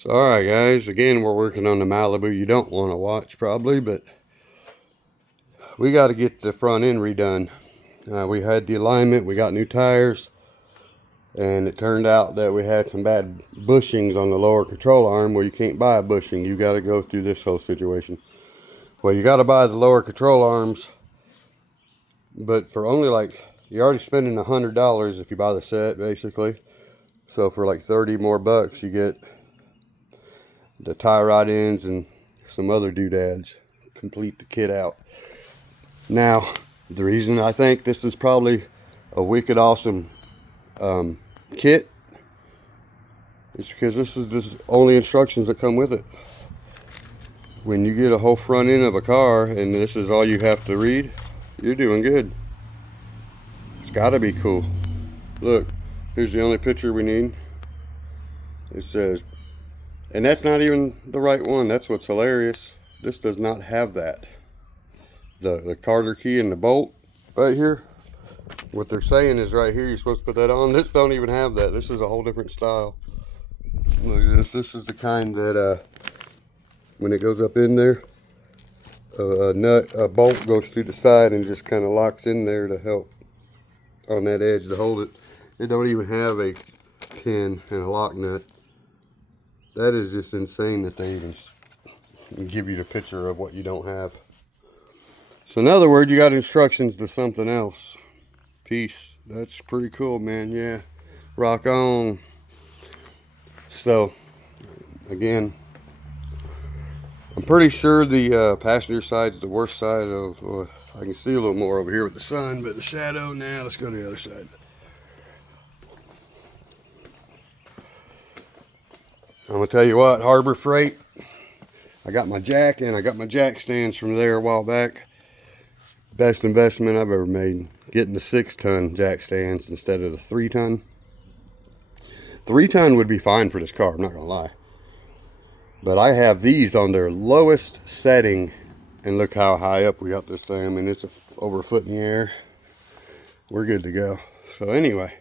So, alright guys, again we're working on the Malibu. You don't want to watch probably, but we got to get the front end redone. We had the alignment, we got new tires, and it turned out that we had some bad bushings on the lower control arm. Well, you can't buy a bushing, you got to go through this whole situation. Well, you got to buy the lower control arms, but for only you're already spending $100 if you buy the set basically. So for like 30 more bucks you get the tie rod ends and some other doodads. Complete the kit out. Now, the reason I think this is probably a wicked awesome kit is because this is only instructions that come with it. When you get a whole front end of a car and this is all you have to read, you're doing good. It's got to be cool. Look, here's the only picture we need. It says, and that's not even the right one. That's what's hilarious. This does not have that. The Carter key and the bolt right here. What they're saying is right here, you're supposed to put that on. This don't even have that. This is a whole different style. Look at this. This is the kind that when it goes up in there, a bolt goes through the side and just kind of locks in there to help on that edge to hold it. It don't even have a pin and a lock nut. That is just insane that they even give you the picture of what you don't have. So in other words, you got instructions to something else. Peace. That's pretty cool, man. Yeah. Rock on. So, again, I'm pretty sure the passenger side's the worst side of, I can see a little more over here with the sun, but the shadow, now let's go to the other side. I'm going to tell you what, Harbor Freight, I got my jack and I got my jack stands from there a while back. Best investment I've ever made, getting the 6-ton jack stands instead of the 3-ton. 3-ton would be fine for this car, I'm not going to lie. But I have these on their lowest setting, and look how high up we got this thing. I mean, it's over a foot in the air. We're good to go. So anyway,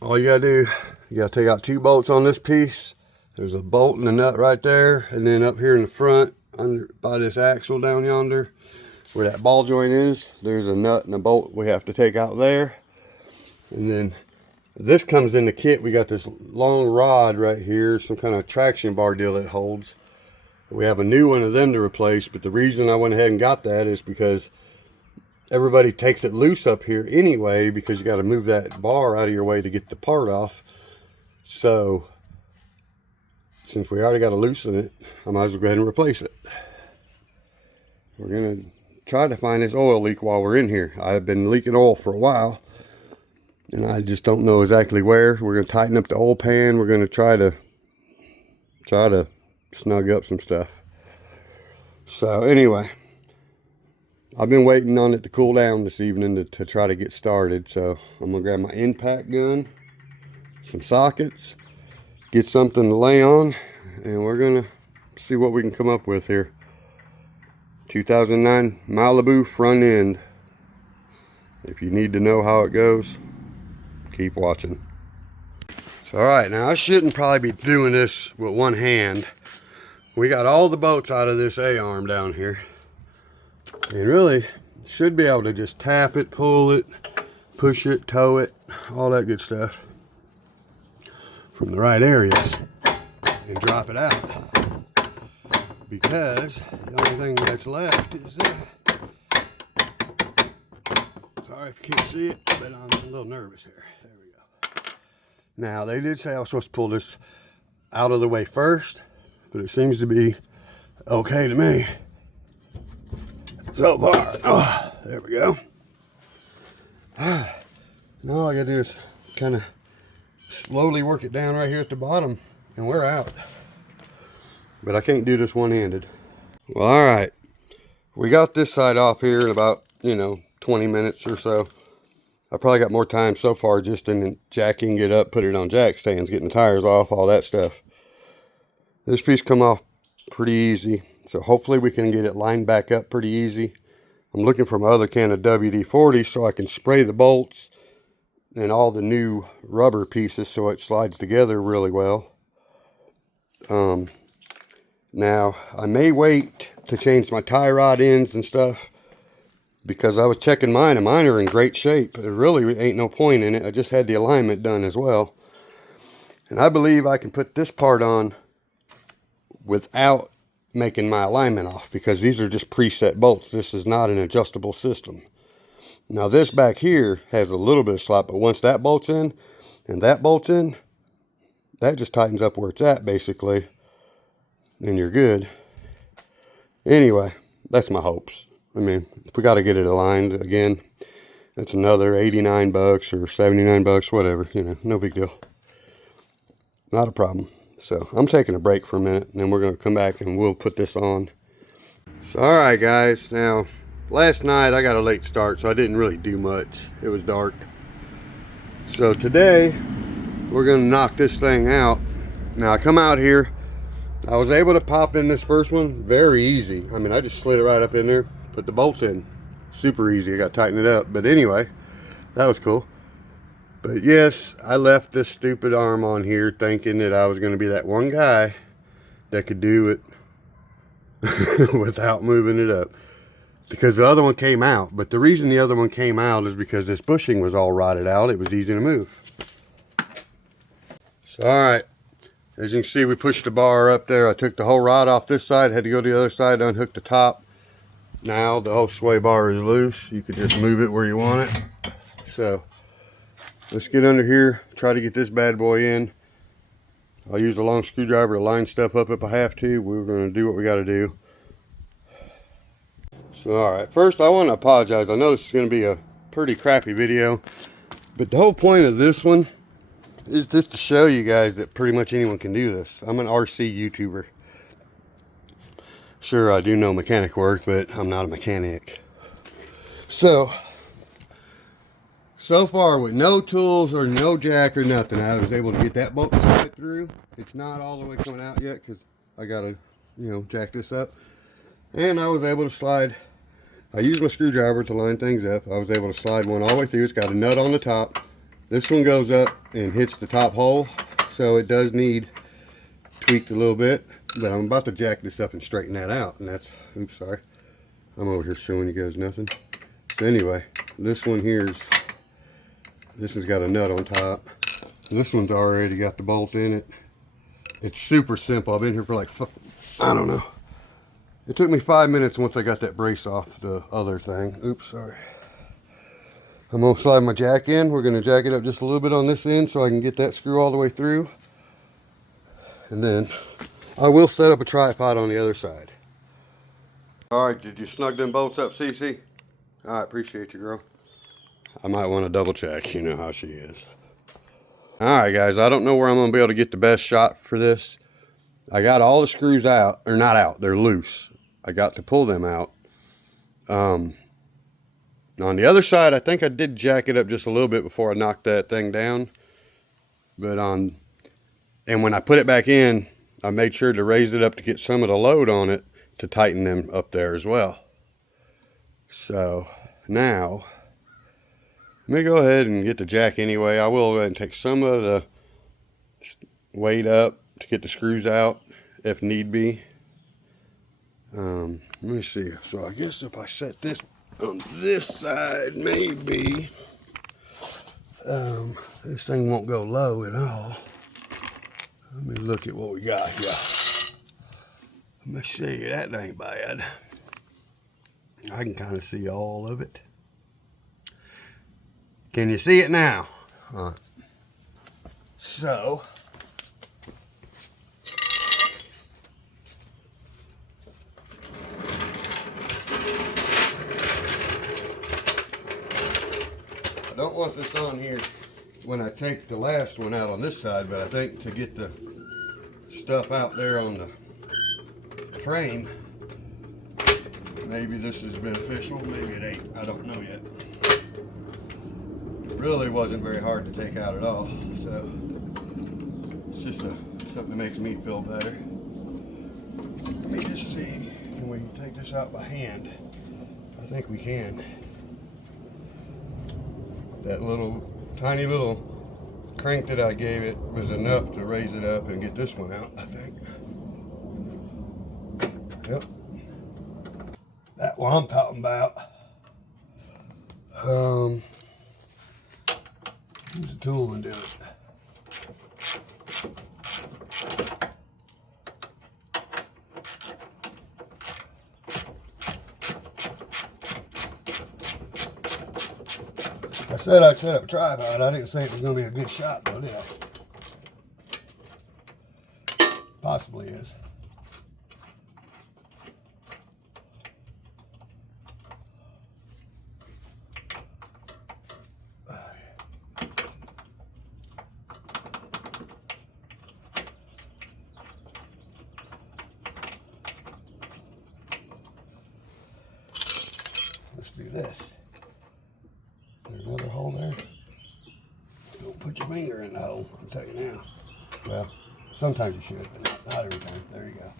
all you gotta do, you gotta take out 2 bolts on this piece. There's a bolt and a nut right there, and then up here in the front, under by this axle down yonder, where that ball joint is, there's a nut and a bolt we have to take out there. And then this comes in the kit. We got this long rod right here, some kind of traction bar deal that holds. We have a new one of them to replace, but the reason I went ahead and got that is because everybody takes it loose up here anyway, because you got to move that bar out of your way to get the part off. So since we already got to loosen it, I might as well go ahead and replace it. We're gonna try to find this oil leak while we're in here. I've been leaking oil for a while, and I just don't know exactly where. We're gonna tighten up the oil pan. We're gonna try to snug up some stuff. So anyway, I've been waiting on it to cool down this evening to try to get started. So I'm gonna grab my impact gun, some sockets, get something to lay on, and we're gonna see what we can come up with here. 2009 Malibu front end. If you need to know how it goes, keep watching. So alright, now I shouldn't probably be doing this with one hand. We got all the bolts out of this A-arm down here. And really, should be able to just tap it, pull it, push it, tow it, all that good stuff from the right areas and drop it out. Because the only thing that's left is sorry if you can't see it, but I'm a little nervous here. There we go. Now, they did say I was supposed to pull this out of the way first, but it seems to be okay to me so far. Oh, there we go. Now all I gotta do is kind of slowly work it down right here at the bottom, and we're out. But I can't do this one-handed. Well, all right. We got this side off here in about, 20 minutes or so. I probably got more time so far just in jacking it up, put it on jack stands, getting the tires off, all that stuff. This piece come off pretty easy. So hopefully we can get it lined back up pretty easy. I'm looking for my other can of WD-40 so I can spray the bolts and all the new rubber pieces so it slides together really well. Now, I may wait to change my tie rod ends and stuff, because I was checking mine, and mine are in great shape. There really ain't no point in it. I just had the alignment done as well. And I believe I can put this part on without making my alignment off, because these are just preset bolts. This is not an adjustable system. Now this back here has a little bit of slop, but once that bolts in and that bolts in, that just tightens up where it's at basically, and you're good. Anyway, that's my hopes. I mean, if we got to get it aligned again, that's another 89 bucks or 79 bucks, whatever, you know, no big deal. Not a problem. So I'm taking a break for a minute, and then we're going to come back and we'll put this on. So, all right, guys. Now, last night I got a late start, so I didn't really do much. It was dark. So today we're going to knock this thing out. Now, I come out here. I was able to pop in this first one very easy. I mean, I just slid it right up in there, put the bolts in. Super easy. I got to tighten it up. But anyway, that was cool. But yes, I left this stupid arm on here thinking that I was going to be that one guy that could do it without moving it up. Because the other one came out. But the reason the other one came out is because this bushing was all rotted out. It was easy to move. So, alright. As you can see, we pushed the bar up there. I took the whole rod off this side. Had to go to the other side to unhook the top. Now the whole sway bar is loose. You can just move it where you want it. So, let's get under here, try to get this bad boy in. I'll use a long screwdriver to line stuff up if I have to. We're going to do what we got to do. So, alright, first I want to apologize. I know this is going to be a pretty crappy video, but the whole point of this one is just to show you guys that pretty much anyone can do this. I'm an RC YouTuber. Sure, I do know mechanic work, but I'm not a mechanic. So far with no tools or no jack or nothing, I was able to get that bolt to slide through. It's not all the way coming out yet because I gotta, you know, jack this up. And I was able to slide, I used my screwdriver to line things up. I was able to slide one all the way through. It's got a nut on the top. This one goes up and hits the top hole, so it does need tweaked a little bit. But I'm about to jack this up and straighten that out. And that's, oops, sorry. I'm over here showing you guys nothing. So anyway, this one here's, this one's got a nut on top. This one's already got the bolt in it. It's super simple. I've been here for like, I don't know. It took me 5 minutes once I got that brace off the other thing. Oops, sorry. I'm going to slide my jack in. We're going to jack it up just a little bit on this end so I can get that screw all the way through. And then I will set up a tripod on the other side. Alright, did you snug them bolts up, Cece? Alright, appreciate you, girl. I might want to double check. You know how she is. Alright, guys. I don't know where I'm going to be able to get the best shot for this. I got all the screws out. Or not out. They're loose. I got to pull them out. On the other side, I think I did jack it up just a little bit before I knocked that thing down. But and when I put it back in, I made sure to raise it up to get some of the load on it to tighten them up there as well. So now, let me go ahead and get the jack anyway. I will go ahead and take some of the weight up to get the screws out if need be. Let me see. So I guess if I set this on this side, maybe this thing won't go low at all. Let me look at what we got here. Let me see. That ain't bad. I can kind of see all of it. Can you see it now? All right. So I don't want this on here when I take the last one out on this side, but I think to get the stuff out there on the frame, maybe this is beneficial, maybe it ain't. I don't know yet. It really wasn't very hard to take out at all, so it's just something that makes me feel better. Let me just see, can we take this out by hand? I think we can. That little, tiny little crank that I gave it was enough to raise it up and get this one out, I think. Yep. That's what I'm talking about. Use the tool and do it. I said I'd set up a tripod. I didn't say it was going to be a good shot, though, did I? Possibly is. Let's do this. There's another hole there. Don't put your finger in the hole, I'll tell you now. Well, sometimes you should, but not every time. There you go.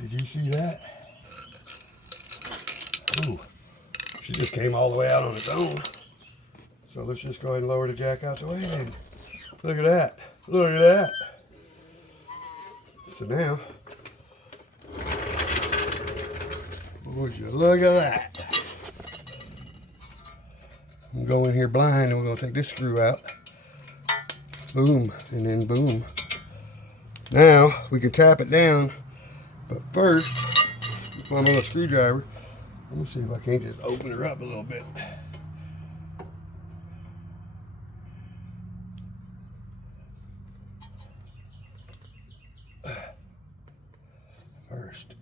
Did you see that? Ooh, she just came all the way out on its own. So let's just go ahead and lower the jack out the way and look at that. Look at that. So now, would you look at that? I'm going to go in here blind and we're going to take this screw out. Boom, and then boom. Now we can tap it down, but first, with my little screwdriver, let me see if I can't just open her up a little bit. First,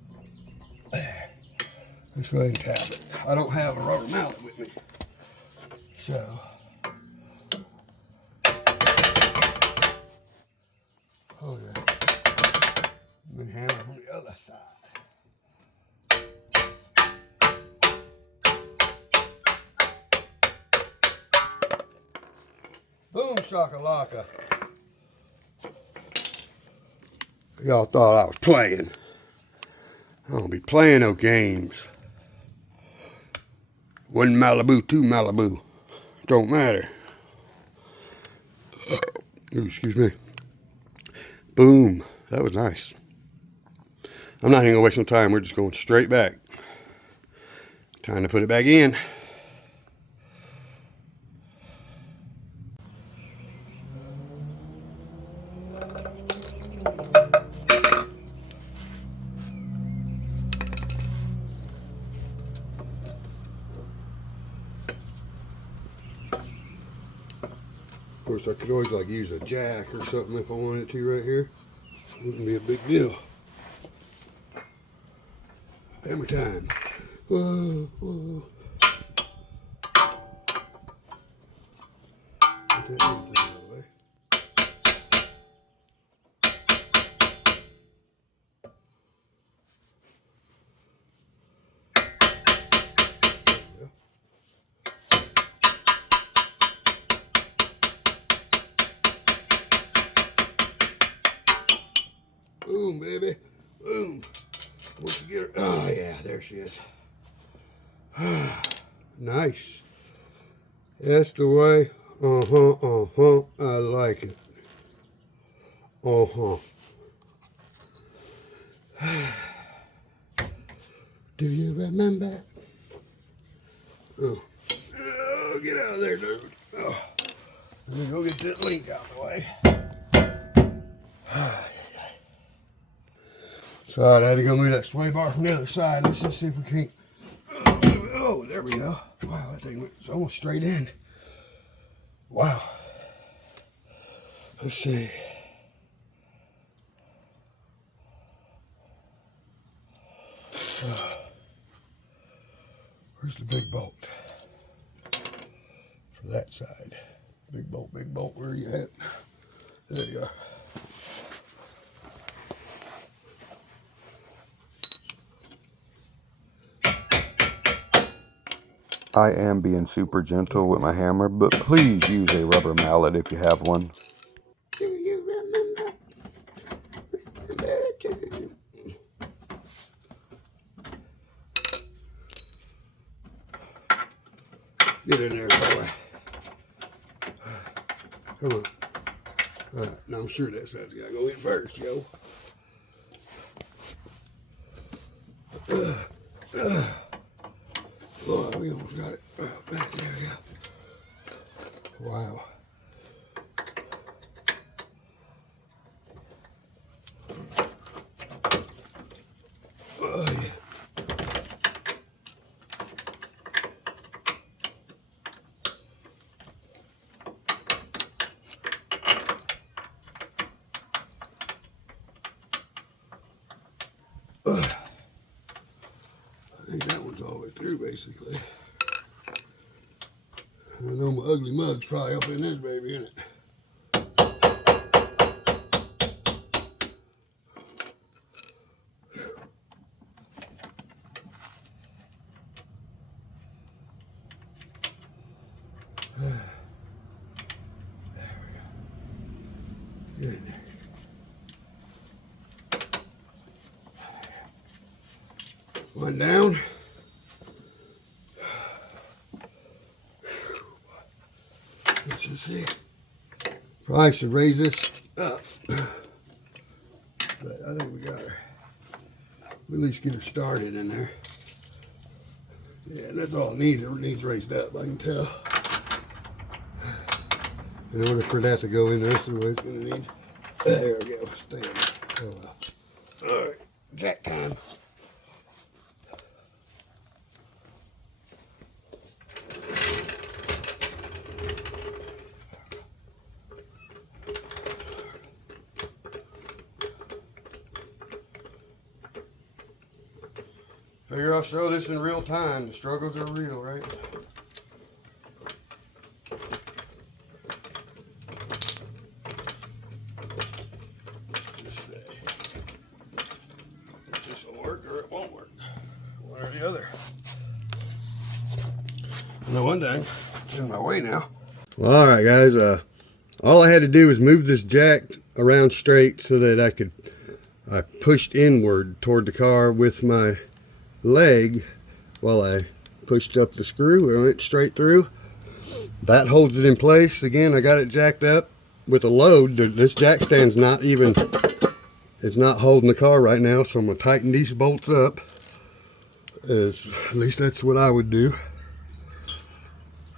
let's go ahead and tap it. I don't have a rubber mallet with me, so. Oh yeah. Let me hammer from the other side. Boom shakalaka. Y'all thought I was playing. I don't be playing no games. One Malibu, two Malibu. Don't matter. Ooh, excuse me. Boom. That was nice. I'm not even gonna waste no time. We're just going straight back. Time to put it back in. Of course, I could always like use a jack or something if I wanted to right here. Wouldn't be a big deal. Hammer time. Whoa, whoa. Get that out of the way. Boom, baby. Boom. Once you get her. Oh, yeah, there she is. Nice. That's the way. I like it. Do you remember? Oh, get out of there, dude. Oh. Let me go get that link out of the way. So I had to go move that sway bar from the other side. Let's just see if we can't. Oh, there we go. Wow, that thing went almost straight in. Wow. Let's see. Where's the big bolt? For that side. Big bolt, where are you at? There you are. I am being super gentle with my hammer, but please use a rubber mallet if you have one. Do you remember? Get in there, boy. Come on. Alright, now I'm sure that side's gotta go in first, yo. Oh, we almost got it. Back there, yeah. Wow. Oh, yeah. I think that one's all the way through, basically. I know my ugly mug's probably up in this baby, isn't it? Get in there. One down. Let's just see. Probably should raise this up. But I think we got her. We'll at least get her started in there. Yeah, that's all it needs. It needs raised up, I can tell. In order for that to go in there, that's what it's going to need. There we go. Stay in there. Oh, well. All right. Jack time. Figure I'll show this in real time. The struggles are real, right? This will work or it won't work. One or the other. I know one thing. It's in my way now. Well, all right, guys. All I had to do was move this jack around straight so that I pushed inward toward the car with my leg while I pushed up the screw. It went straight through. That holds it in place. Again, I got it jacked up with a load. This jack stand's not even, it's not holding the car right now, so I'm gonna tighten these bolts up. At least that's what I would do.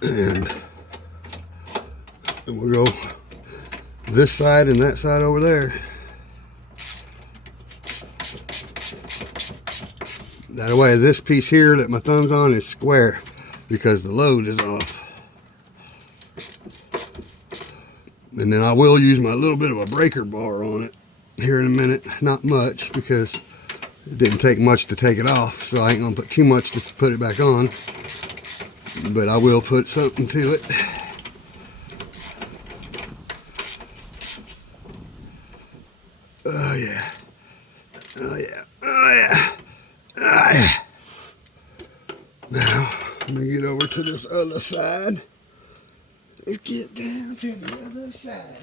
And we'll go this side and that side over there. That way this piece here that my thumb's on is square because the load is off. And then I will use my little bit of a breaker bar on it here in a minute. Not much because it didn't take much to take it off, so I ain't gonna put too much just to put it back on. But I will put something to it. Oh yeah. Oh yeah. Oh yeah. Oh yeah. Now, let me get over to this other side. Let's get down to the other side.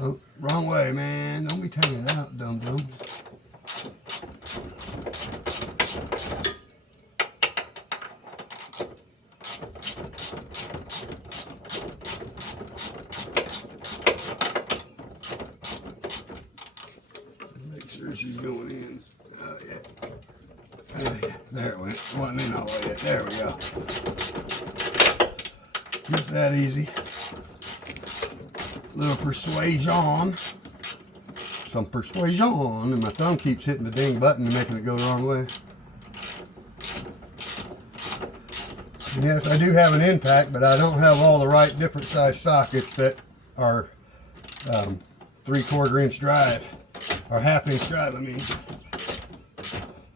Oh, wrong way, man. Don't be taking it out, dum-dum. Make sure she's going in. Oh, yeah. Oh, yeah. There it went. It wasn't in all the way yet. There we go. Just that easy. Little persuasion. Some persuasion. And my thumb keeps hitting the dang button and making it go the wrong way. And yes, I do have an impact, but I don't have all the right different size sockets that are 3/4 inch drive. Or 1/2 inch drive, I mean.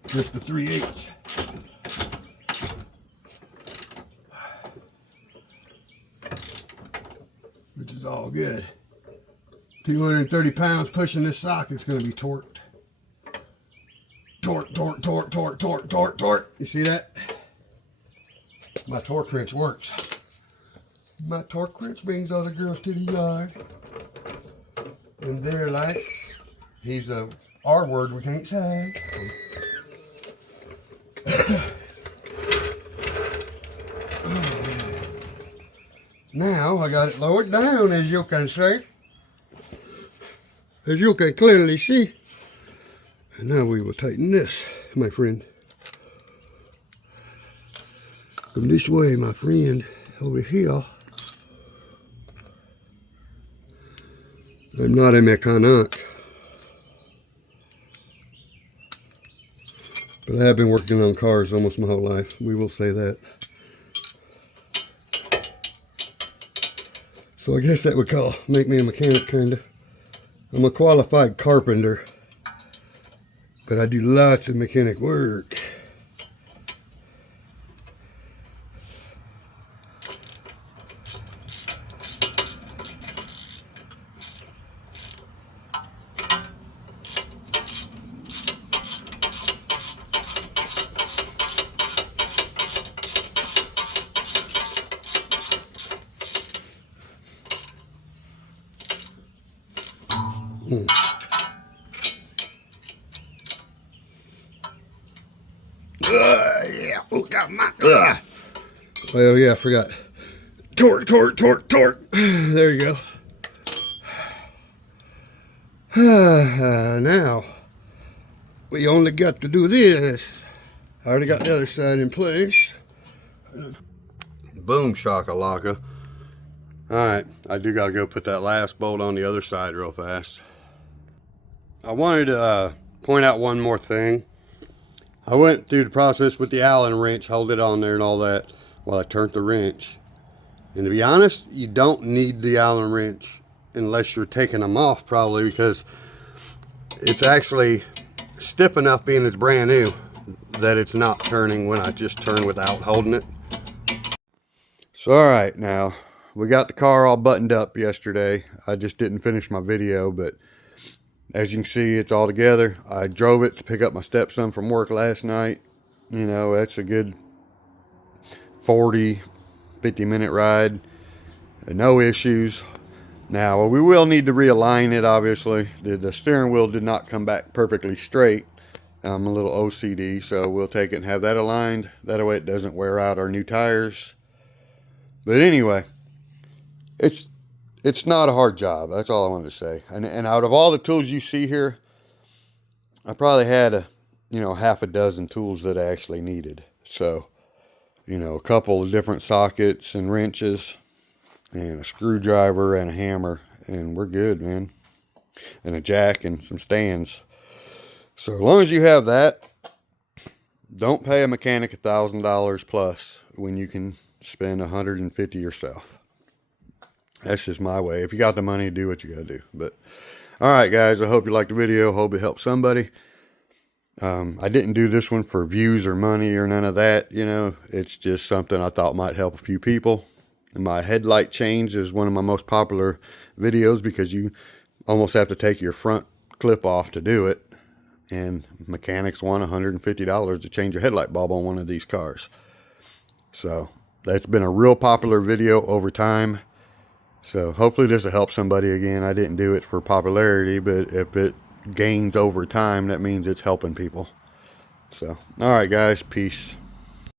Just the 3/8. Which is all good. 230 pounds pushing this socket's going to be torqued. Torque, torque, torque, torque, torque, torque, torque. You see that? My torque wrench works. My torque wrench brings all the girls to the yard. And they're like, he's a R word we can't say. Now I got it lowered down, as you can see. As you can clearly see. And now we will tighten this, my friend. Come this way, my friend. Over here. I'm not a mechanic. But I have been working on cars almost my whole life. We will say that. So I guess that would make me a mechanic, kind of. I'm a qualified carpenter. But I do lots of mechanic work. Yeah. Oh, God, my. Well, yeah, I forgot. Torque, torque, torque, torque. There you go. Now, we only got to do this. I already got the other side in place. Boom shakalaka. Alright, I do got to go put that last bolt on the other side real fast. I wanted to point out one more thing. I went through the process with the Allen wrench, hold it on there and all that while I turned the wrench. And to be honest, you don't need the Allen wrench unless you're taking them off, probably, because it's actually stiff enough, being it's brand new, that it's not turning when I just turn without holding it. So alright, now we got the car all buttoned up yesterday. I just didn't finish my video, but as you can see, it's all together. I drove it to pick up my stepson from work last night. You know, that's a good 40, 50-minute ride. No issues. Now, we will need to realign it, obviously. The steering wheel did not come back perfectly straight. I'm a little OCD, so we'll take it and have that aligned. That way it doesn't wear out our new tires. But anyway, it's not a hard job. That's all I wanted to say. And out of all the tools you see here, I probably had half a dozen tools that I actually needed. So, a couple of different sockets and wrenches and a screwdriver and a hammer, and we're good, man. And a jack and some stands. So as long as you have that, don't pay a mechanic $1,000 plus when you can spend $150 yourself. That's just my way. If you got the money, do what you gotta do. But all right, guys, I hope you liked the video. Hope it helped somebody. I didn't do this one for views or money or none of that. It's just something I thought might help a few people. And my headlight change is one of my most popular videos because you almost have to take your front clip off to do it. And mechanics want $150 to change a headlight bulb on one of these cars. So that's been a real popular video over time. So hopefully this will help somebody. Again, I didn't do it for popularity, but if it gains over time, that means it's helping people. So, all right, guys, peace.